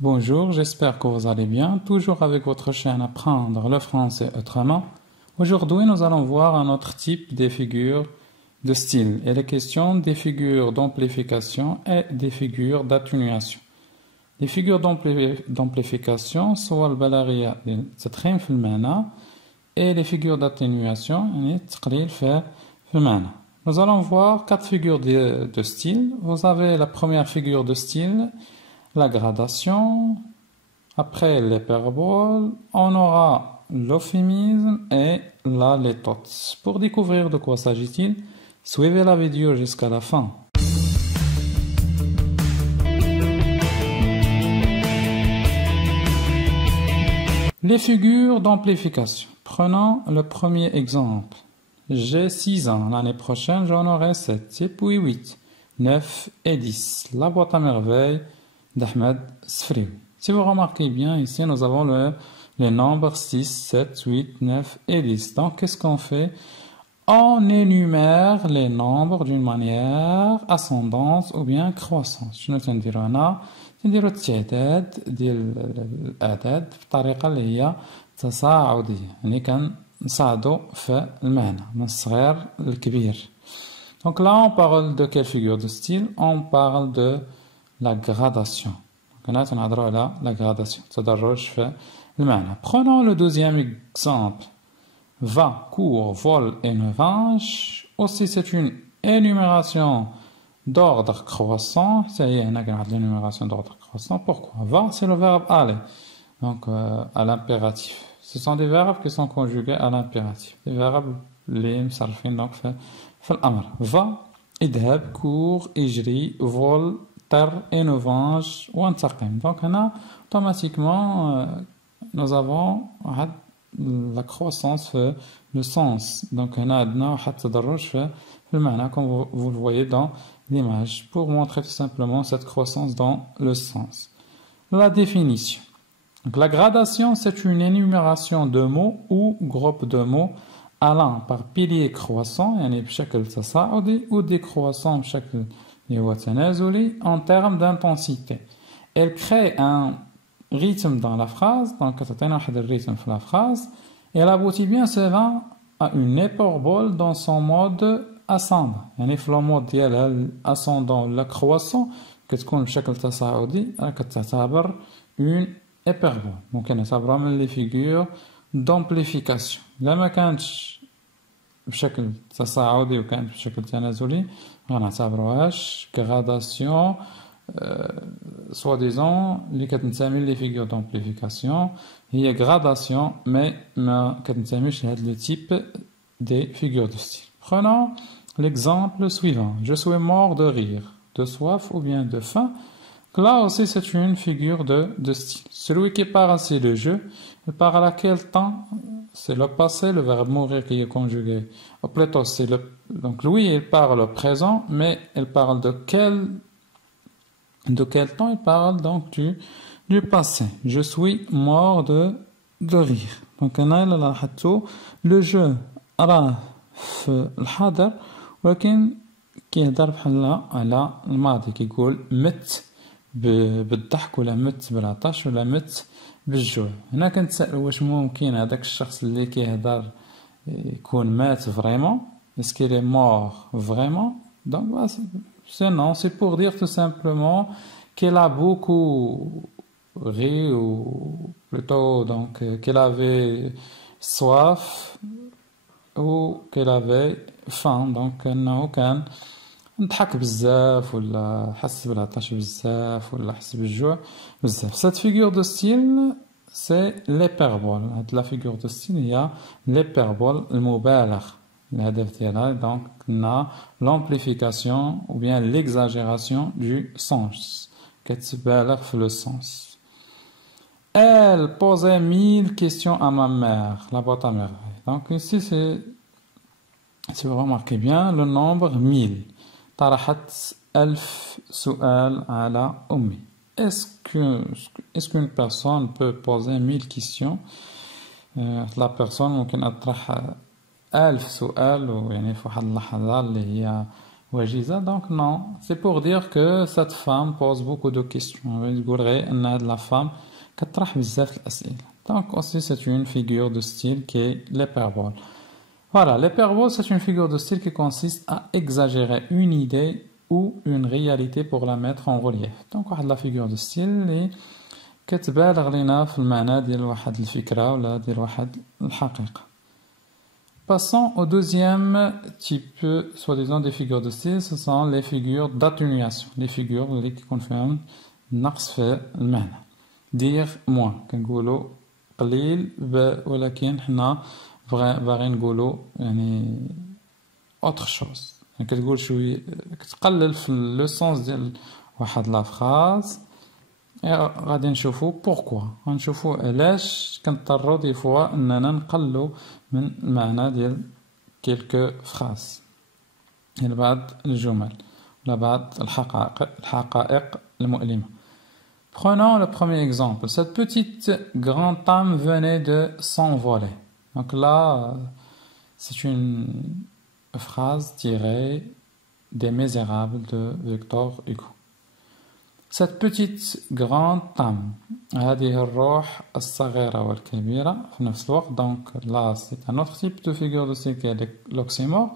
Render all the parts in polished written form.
Bonjour, j'espère que vous allez bien. Toujours avec votre chaîne Apprendre le français autrement. Aujourd'hui, nous allons voir un autre type de figures de style. Il est question des figures d'amplification et des figures d'atténuation. Les figures d'amplification soit البلاغية تتخيم في المعنى et les figures d'atténuation يعني تقليل في المعنى. Nous allons voir quatre figures de style. Vous avez la première figure de style, la gradation, après l'hyperbole, on aura l'euphémisme et la litote. Pour découvrir de quoi s'agit-il, suivez la vidéo jusqu'à la fin. Les figures d'amplification. Prenons le premier exemple. J'ai 6 ans. L'année prochaine, j'en aurai 7, et puis 8, 9 et 10. La boîte à merveilles d'Ahmed Sfrioui. Si vous remarquez bien, ici, nous avons les nombres 6, 7, 8, 9 et 10. Donc, qu'est-ce qu'on fait? On énumère les nombres d'une manière ascendante ou bien croissante. شنو تنديرو هنا؟ تنديرو التعداد ديال الأعداد بطريقة اللي هي تصاعدية، يعني كنصعدو في المعنى من الصغير للكبير. Donc là, on parle de quelle figure de style? On parle de la gradation. Donc هنا تنهضرو على la gradation، تدرج في المعنى. Prenons le deuxième exemple. Va, court, vole et ne mange. Aussi, c'est une énumération d'ordre croissant. Ça y est, on a l'énumération d'ordre croissant. Pourquoi? Va, c'est le verbe aller. Donc, à l'impératif. Ce sont des verbes qui sont conjugués à l'impératif. Des verbes, les مصرفين donc في الأمر. Va, idhab, court, ijri, vole, ter, et ne mange, وانتقم. Donc, هنا, automatiquement, nous avons la croissance fait le sens. Donc, on a le mana, comme vous le voyez dans l'image, pour montrer tout simplement cette croissance dans le sens. La définition. Donc, la gradation, c'est une énumération de mots ou groupe de mots allant par piliers croissants, ou décroissants en termes d'intensité. Elle crée un rythme dans la phrase, donc le rythme de la phrase, et elle aboutit bien souvent à une hyperbole dans son mode ascendant. يعني في le mode ديال ascendant le croissant كتكون بشكل تصاعدي كتعتبر une hyperbole. ممكن نعتبرها من les figures d'amplification. إذا ما كانتش بشكل تصاعدي وكانت بشكل تنازلي غنعتبروهاش gradation soi-disant اللي كتنتمي les figures d'amplification هي gradation mais ما كتنتميش لهاد le type des figures de style. Prenons l'exemple suivant. Je suis mort de rire, de soif ou bien de faim. Là aussi c'est une figure de style. Celui qui parle c'est le je. Il parle à quel temps? C'est le passé, le verbe mourir qui est conjugué. Ou plutôt c'est donc lui il parle au présent mais il parle de quel temps? Il parle donc du passé. Je suis mort de rire. Donc هنا إلا لاحظتوا le jeu راه في الحاضر ولكن كيهضر بحال على الماضي كيقول مت بالضحك ولا مت بالعطش ولا مت بالجوع. هنا كنتسائل واش ممكن هذاك الشخص اللي كيهضر يكون مات فريمون؟ est-ce qu'il est mort vraiment? Donc non, c'est pour dire tout simplement qu'elle a beaucoup ri ou plutôt donc qu'elle avait soif ou qu'elle avait faim. Donc انه كان ضحك بزاف ولا حس بالعطش بزاف ولا حس بالجوع بزاف. Cette figure de style c'est l'hyperbole. La figure de style il y a l'hyperbole المبالغ. الهدف ديالها donc l'amplification ou bien l'exagération du sens كتبالغ في le sens. Elle posait 1000 questions à ma mère, la boîte à merveilles. Donc ici c'est, si vous remarquez bien, le nombre 1000. طرحت 1000 سؤال على أمي. Est-ce qu'une personne peut poser 1000 questions? La personne ممكن أطرح 1000 سؤال ويعني في واحد اللحظة اللي هي wajiza, donc non. C'est pour dire que cette femme pose beaucoup de questions. La femme donc aussi c'est une figure de style qui est l'hyperbole. Voilà, l'hyperbole c'est une figure de style qui consiste à exagérer une idée ou une réalité pour la mettre en relief. Donc la figure de style اللي كتبالغ لنا في المعنى ديال واحد الفكرة ولا ديال واحد الحقيقة. Passons au deuxième type, soi-disant des figures de style, ce sont les figures d'atténuation. Les figures qui confirment نقص في المعنى. Dire moins, كنقولوا قليل ولكن حنا باغيين نقولوا يعني autre chose. يعني كتقول شويه كتقلل في لو سونس ديال واحد لا فراز غادي نشوفوا بوركوا غنشوفوا علاش كنضطروا دي فوا اننا نقللوا من المعنى ديال كيلكو فراز يعني بعض الجمل ولا بعض الحقائق المؤلمه. Prenons le premier exemple. Cette petite grande dame venait de s'envoler. Donc là, c'est une phrase tirée des Misérables de Victor Hugo. Cette petite grande dame, هذه الروح الصغيرة والكبيرة في نفس الوقت. Donc là, c'est un autre type de figure de style qui est l'oxymore.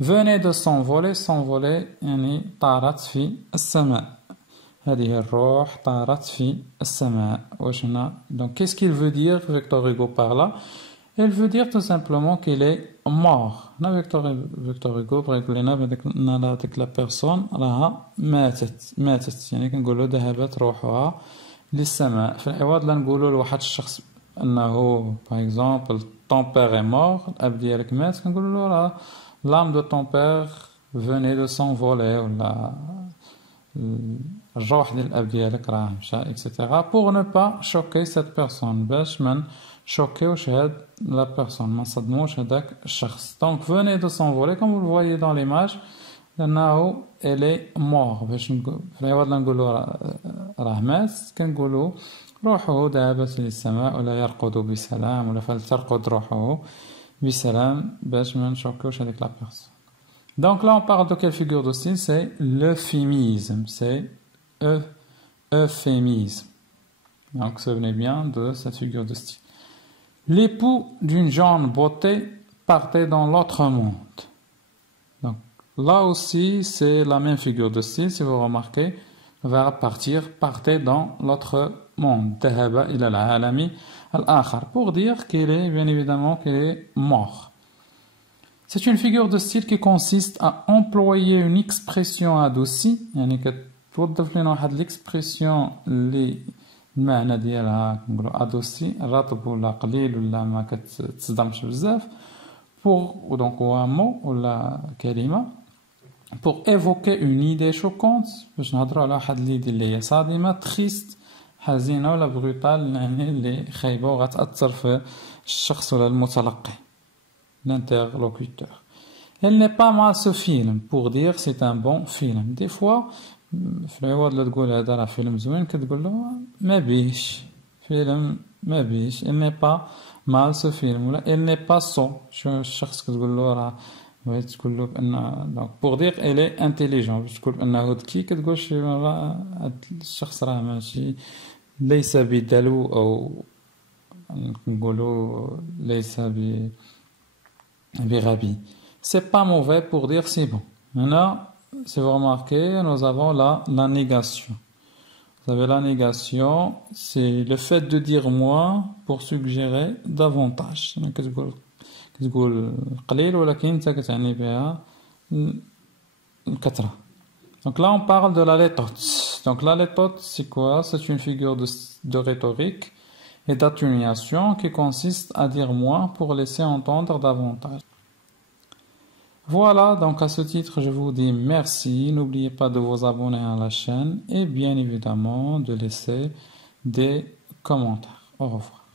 Venait de s'envoler. S'envoler يعني طارت في السماء. هذه الروح طارت في السماء. Donc qu'est-ce qu'il veut dire Victor Hugo par là? Il veut dire tout simplement qu'il est mort. Victor Hugo بغا يقول لنا بهذيك لا بيرسون راها ماتت يعني كنقولوا ذهبت روحها للسماء. في العوض لا نقولوا لواحد الشخص انه باغ اكزومبل ton père est mort الاب ديالك مات كنقولوا له راه l'âme de ton père venait de s'envoler ولا الروح ديال الاب ديالك راه مشى etc. pour ne pas choquer cette personne باش من choquer la personne ما صدموش هذاك الشخص. Donc venez de s'envoler comme vous le voyez dans l'image لأنه elle est mort باش في العوض نقولوا راه مات كنقولوا روحه ذهبت للسماء ولا يرقد بسلام ولا فلترقد روحه بسلام باش ما نشوكوش هذيك لا personne. Donc là on parle de quelle figure de style? C'est l'euphémisme, c'est euphémisme. Donc souvenez bien de cette figure de style. L'époux d'une jeune beauté partait dans l'autre monde. Donc là aussi c'est la même figure de style, si vous remarquez, va partir, partait dans l'autre monde. ذهب إلى العالم الآخر pour dire qu'il est bien évidemment qu'il est mort. C'est une figure de style qui consiste à employer une expression adoucie يعني كتوظف لنا واحد l'expression اللي المعنى ديالها كنقولوا adoucie رطب ولا قليل ولا ما كتصدمش بزاف pour donc un mot ولا كلمة pour évoquer une idée choquante باش نهضروا على واحد l'idée اللي هي صادمة triste حزينة ولا بروتال يعني اللي خايبة وغتأثر في الشخص ولا المتلقي l'interlocuteur. Elle n'est pas mal ce film pour dire c'est un bon film. Des fois في العوض لا تقول هذا راه فيلم زوين كتقول له ما بيش فيلم ما بيش. Elle n'est pas mal ce film ولا elle n'est pas so شو الشخص كتقول له راه بغيت تقول له بان دونك بور دير elle est intelligent باش تقول انه ذكي كتقول شي مرة هاد الشخص راه ماشي ليس بدلو او نقولوا ليس بغبي. C'est pas mauvais pour dire c'est bon. Maintenant, si vous remarquez, nous avons la négation. Vous avez la négation, c'est le fait de dire moins pour suggérer davantage. كتقول قليل ولكن انت كتعني بها الكثرة. Donc là on parle de la litote. Donc la litote c'est quoi? C'est une figure de rhétorique et d'atténuation qui consiste à dire moins pour laisser entendre davantage. Voilà, donc à ce titre, je vous dis merci. N'oubliez pas de vous abonner à la chaîne et bien évidemment de laisser des commentaires. Au revoir.